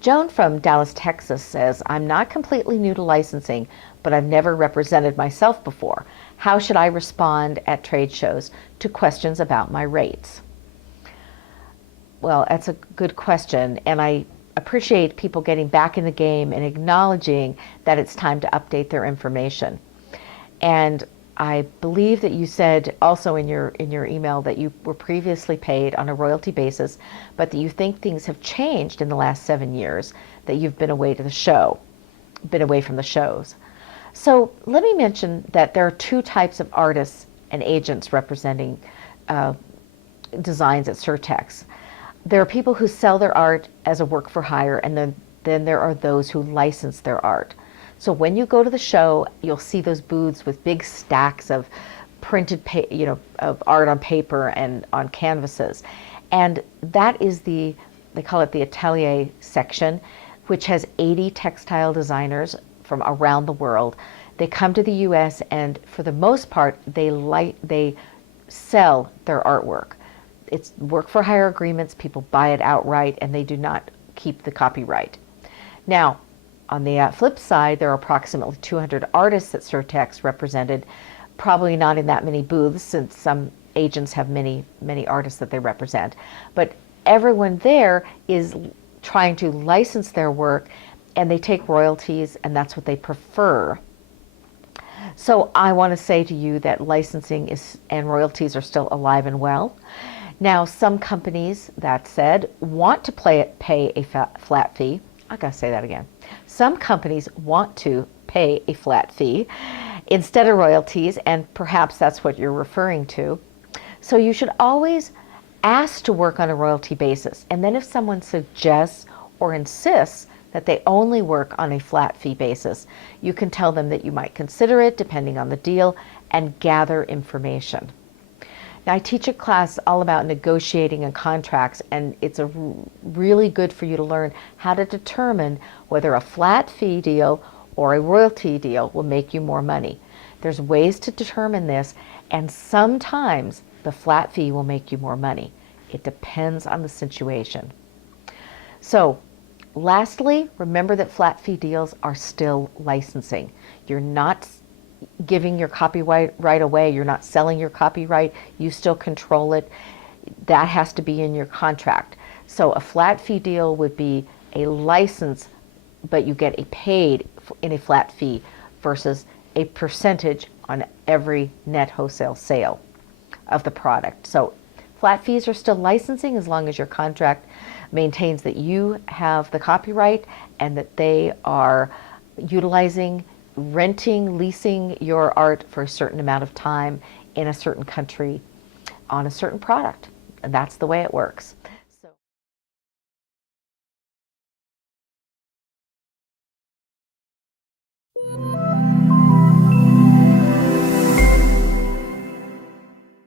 Joan from Dallas, Texas says, I'm not completely new to licensing, but I've never represented myself before. How should I respond at trade shows to questions about my rates? Well, that's a good question, and I appreciate people getting back in the game and acknowledging that it's time to update their information. And I believe that you said also in your email that you were previously paid on a royalty basis, but that you think things have changed in the last 7 years, that you've been away from the shows. So let me mention that there are two types of artists and agents representing designs at Surtex. There are people who sell their art as a work for hire, and then there are those who license their art. So when you go to the show, you'll see those booths with big stacks of printed, of art on paper and on canvases. And that is they call it the atelier section, which has 80 textile designers from around the world. They come to the US, and for the most part, they sell their artwork. It's work for hire agreements, people buy it outright, and they do not keep the copyright. Now, on the flip side, there are approximately 200 artists at Surtex represented, probably not in that many booths, since some agents have many artists that they represent. But everyone there is trying to license their work, and they take royalties, and that's what they prefer. So I want to say to you that licensing and royalties are still alive and well. Now, some companies, that said, want to pay a flat fee. I gotta say that again. Some companies want to pay a flat fee instead of royalties, and perhaps that's what you're referring to. So you should always ask to work on a royalty basis, and then if someone suggests or insists that they only work on a flat fee basis, you can tell them that you might consider it depending on the deal and gather information. Now, I teach a class all about negotiating and contracts, and it's really good for you to learn how to determine whether a flat fee deal or a royalty deal will make you more money. There's ways to determine this, and sometimes the flat fee will make you more money. It depends on the situation. So, lastly, remember that flat fee deals are still licensing. You're not giving your copyright right away. You're not selling your copyright. You still control it. That has to be in your contract. So a flat fee deal would be a license, but you get a paid in a flat fee versus a percentage on every net wholesale sale of the product. So flat fees are still licensing as long as your contract maintains that you have the copyright and that they are utilizing, renting, leasing your art for a certain amount of time in a certain country on a certain product. And that's the way it works.